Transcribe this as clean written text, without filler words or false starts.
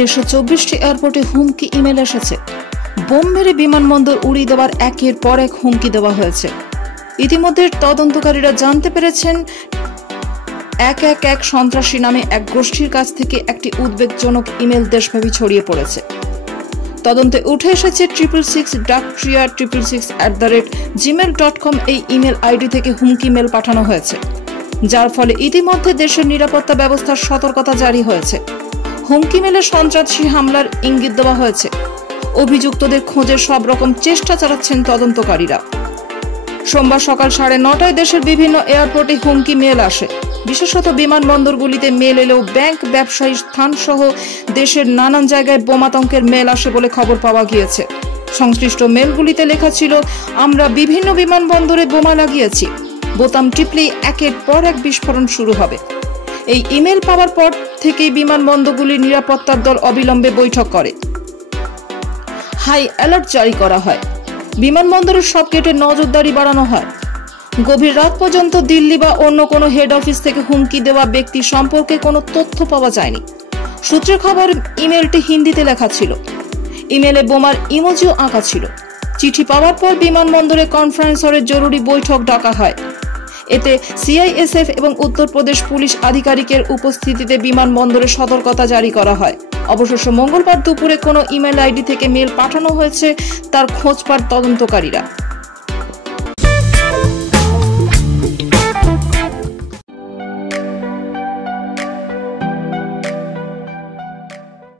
দেশে 24টি এয়ারপোর্টে হুমকি ইমেল এসেছে। বোম মেরে বিমানবন্দর উড়িয়ে দেওয়ার একের পর এক হুমকি দেওয়া হয়েছে। ইতিমধ্যে তদন্তকারীরা জানতে পেরেছেন 111 সন্ত্রাসী নামে এক গোষ্ঠীর কাছ থেকে একটি উদ্বেগজনক ইমেল দেশব্যাপী ছড়িয়ে পড়েছে। তদন্তে উঠে এসেছে 666-666@gmail.com এই ইমেল আইডি থেকে হুমকি মেল পাঠানো হয়েছে, যার ফলে ইতিমধ্যে দেশের নিরাপত্তা ব্যবস্থার সতর্কতা জারি হয়েছে। হুমকি মেলে সন্ত্রাসী হামলার ইঙ্গিত দেওয়া হয়েছে। অভিযুক্তদের খোঁজে সব রকম চেষ্টা চালাচ্ছেন তদন্তকারীরা। সোমবার সকাল 9:30টায় দেশের বিভিন্ন এয়ারপোর্টে হুমকি মেল আসে। বিশেষত বিমানবন্দরগুলিতে মেল এলেও ব্যাংক, ব্যবসায়ী স্থান সহ দেশের নানান জায়গায় বোমাতঙ্কের মেল আসে বলে খবর পাওয়া গিয়েছে। সংশ্লিষ্ট মেলগুলিতে লেখা ছিল, আমরা বিভিন্ন বিমানবন্দরে বোমা লাগিয়েছি, বোতাম টিপলেই একের পর এক বিস্ফোরণ শুরু হবে। এই ইমেল পাওয়ার পর থেকেই বিমানবন্দরগুলির নিরাপত্তার দল অবিলম্বে বৈঠক করে। হাই অ্যালার্ট জারি করা হয়। বিমানবন্দরের সব গেটে নজরদারি বাড়ানো হয়। গভীর রাত পর্যন্ত দিল্লি বা অন্য কোনো হেড অফিস থেকে হুমকি দেওয়া ব্যক্তি সম্পর্কে কোনো তথ্য পাওয়া যায়নি। সূত্রের খবর, ইমেলটি হিন্দিতে লেখা ছিল। ইমেলে বোমার ইমোজিও আঁকা ছিল। চিঠি পাওয়ার পর বিমানবন্দরে কনফারেন্স হলে জরুরি বৈঠক ডাকা হয়। এতে সিআইএসএফ এবং উত্তরপ্রদেশ পুলিশ আধিকারিকের উপস্থিতিতে বিমানবন্দরে সতর্কতা জারি করা হয়। অবশেষে মঙ্গলবার দুপুরে কোনো ইমেল আইডি থেকে মেল পাঠানো হয়েছে তার খোঁজ পান তদন্তকারীরা।